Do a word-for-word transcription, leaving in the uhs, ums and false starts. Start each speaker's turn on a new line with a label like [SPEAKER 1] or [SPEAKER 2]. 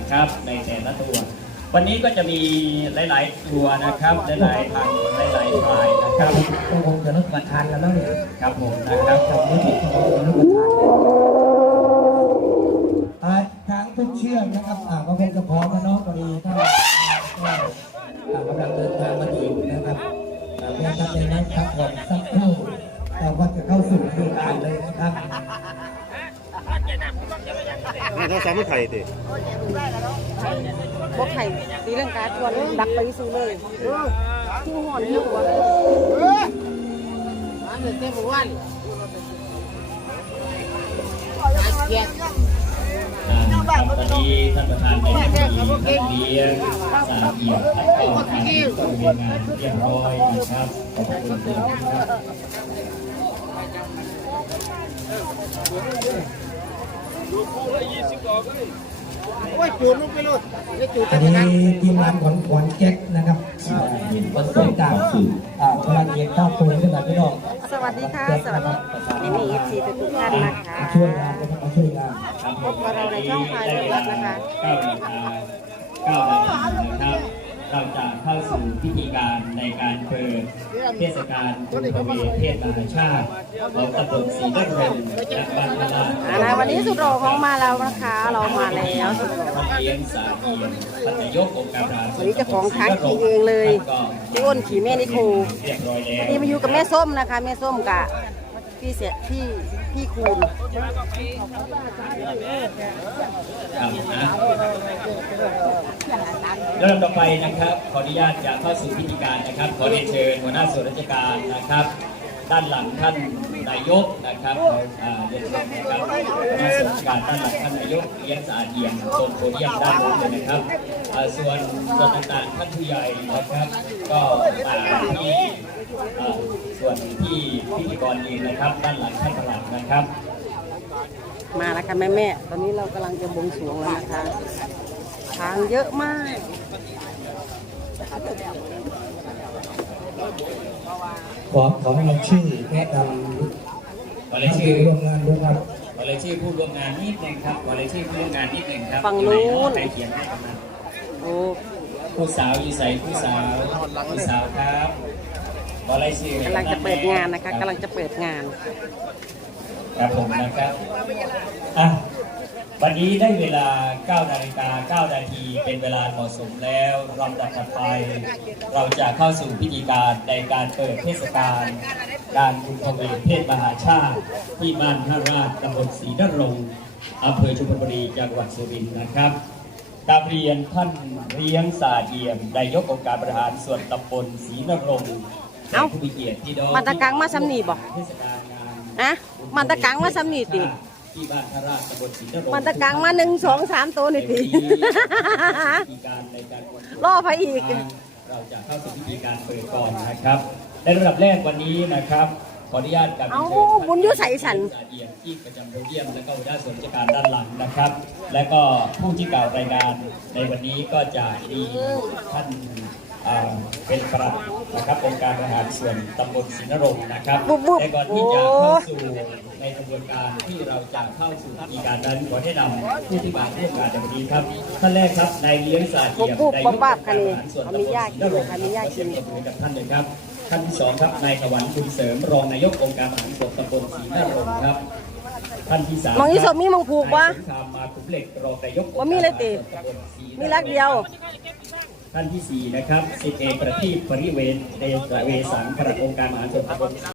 [SPEAKER 1] นะครับในแต่ละตัววันนี้ก็จะมีหลายๆตัวนะครับหลายๆทางหลายๆฝ่ายนะครับ
[SPEAKER 2] ก็คงจะรับประทานกันแล้วเนี่ย
[SPEAKER 1] ครับผมนะครับทำนี้ผิดก็จะรับประทาน
[SPEAKER 2] ทางทุกเชือกนะครับอ่าก็คงจะพร้อมแล้วเนาะพอดีถ้าก็กำลังเดินทางมาถึงนะครับเพื่อท่านในนั้นครับผมสักครู่เราก็จะเข้าสู่ฤดูกาลเลยนะครับ
[SPEAKER 3] นี่ถ้าซ้ำไม่ไข่ดิ
[SPEAKER 4] พวกไข่ตีเรื่องการชวนดักไปซื้อเลยที่หัวนี่หัวอันนี้เต็มวัน
[SPEAKER 1] ครับวันนี้ท่านประธานในพิธีท่านเลี้ยงสาเอี่ยมท่านก็ทำตัวเรียนงานเรียบร้อยนะครับขอบคุณครับ
[SPEAKER 2] อันนี้ทีมงานของขวัญแจ็คนะครับประสบการณ์พลังเกียรติภาพตัวขึ้นมาพี่น้อง
[SPEAKER 4] สวัสดีค่ะสวัสดีนี่มีเอฟซีทุกท่านนะคะ
[SPEAKER 2] ช่วยงานนะครับมาช่วยงาน
[SPEAKER 4] พบกับเราในช่องพายรถรัดนะคะ
[SPEAKER 1] เก้านาฬิกาเก้านาทีนะครับเราจะเข้าสู่พิธีการในการเปิดเทศกาลบุญพเวทเทศมหาชาติของตำบลศรีนรงค์และบ้านพลาด
[SPEAKER 4] วันนี้สุดโรของมาแล้วนะคะเรามาแล้วสุดโร
[SPEAKER 1] ท่านเลี้ยงสาเอี่ยมท่านนายกองค์การบริหาร
[SPEAKER 4] วันนี้เจ้าของช้างขี่เองเลยพี่อ้นขี่แม่นิโควันนี้มาอยู่กับแม่ส้มนะคะแม่ส้มกะพี่เสียพี่พี่คูณ
[SPEAKER 1] เริ่มต่อไปนะครับขออนุญาตจะเข้าสู่พิธีการนะครับขอเรียนเชิญหัวหน้าส่วนราชการนะครับด้านหลังท่านนายกนะครับเรียนเชิญนะครับหัวหน้าส่วนราชการด้านหลังท่านนายกเลี้ยงสะอาดเอี่ยมโซนโพเดียมด้านบนเลยนะครับส่วนส่วนต่างๆท่านผู้ใหญ่นะครับก็ตามที่ส่วนที่พิธีกรเองนะครับด้านหลังท่านประหลัดนะครับ
[SPEAKER 4] มาแล้วค่ะแม่แม่ตอนนี้เรากำลังจะบวงสรวงแล้วนะคะทางเยอะมาก
[SPEAKER 2] ขอขอให้เราชื่อแนะนำขอเลยชื่อร่วมงานด้วยครับ
[SPEAKER 1] ขอเลยชื่อผู้ร่วมงานนิดหนึ่งครับขอเลยชื่อผู้ร่วมงานนิดหนึ่งครับ
[SPEAKER 4] ฝั่งนู้น
[SPEAKER 1] ใครเขียนให้กันนะ
[SPEAKER 4] โอ้
[SPEAKER 1] ผู้สาวอยู่ใส่ผู้สาวผู้สาวครับขอเลยชื่อก
[SPEAKER 4] ำลังจะเปิดงานนะคะกำลังจะเปิดงาน
[SPEAKER 1] ครับผมนะครับอ่ะวันนี้ได้เวลาเก้านาฬิกาเก้านาทีเป็นเวลาเหมาะสมแล้วลำดับถัดไปเราจะเข้าสู่พิธีการในการเปิดเทศกาลการบุญพเวทเทศมหาชาติที่บ้านท่าราชตำบลศรีนรงค์อำเภอชุมพลบุรีจังหวัดสุรินทร์นะครับกราบเรียนท่านเลี้ยงสาเอี่ยมนายกองค์การบริหารส่วนตำบลศรีนรงค์ผู้มีเกียรติที่
[SPEAKER 4] มันตะกังมาซ้ำหนีบ่อะมันตะกังมาซ้ำหนีติ
[SPEAKER 1] ที่บ้านท่าราชตำบลศรีนรงค์
[SPEAKER 4] มันตะกังมาหนึ่งสองสามตัวนี่ติล่อไปอีก
[SPEAKER 1] เราจะเข้าสู่พิธีการเปิดก่อนนะครับในระดับแรกวันนี้นะครับขออนุญาตการเชิญท่าน
[SPEAKER 4] บุญยุใส่สัน
[SPEAKER 1] ที่ประจำโรงเรียนและก็หัวหน้าส่วนราชการด้านหลังนะครับและก็ผู้ที่กล่าวรายงานในวันนี้ก็จะมีท่านเป็นประหลัดนะครับองค์การบริหารส่วนตำบลศรีนรงค์นะครับแต่ก่อนที่จะเข้าสู่ในกระบวนการที่เราจะเข้าสู่พิธีการนั้นขอแนะนำผู้ที่มาร่วมงานในวันนี้ครับท่านแรกครับนายเลี้ยงสาเอี่ยมนายกองค์การบริหารส่วนตำบลศรีนรงค์เชิญกับกับท่านเลยครับท่านที่สองครับนายถวันคุณเสริมรองนายกองค์การบริหารส่วนตำบลศรีนรงค์ครับท่านที่สาม
[SPEAKER 4] มองอีสมมีมองผูกวะ
[SPEAKER 1] มาคุมเหล็กรองนายก
[SPEAKER 4] ว่ามีอะไรติมีรักเดียว
[SPEAKER 1] ท่านที่สี่นะครับสิบเอกประทีปปริเวณเดชเวสังขณะองค์การมหาชนตำบล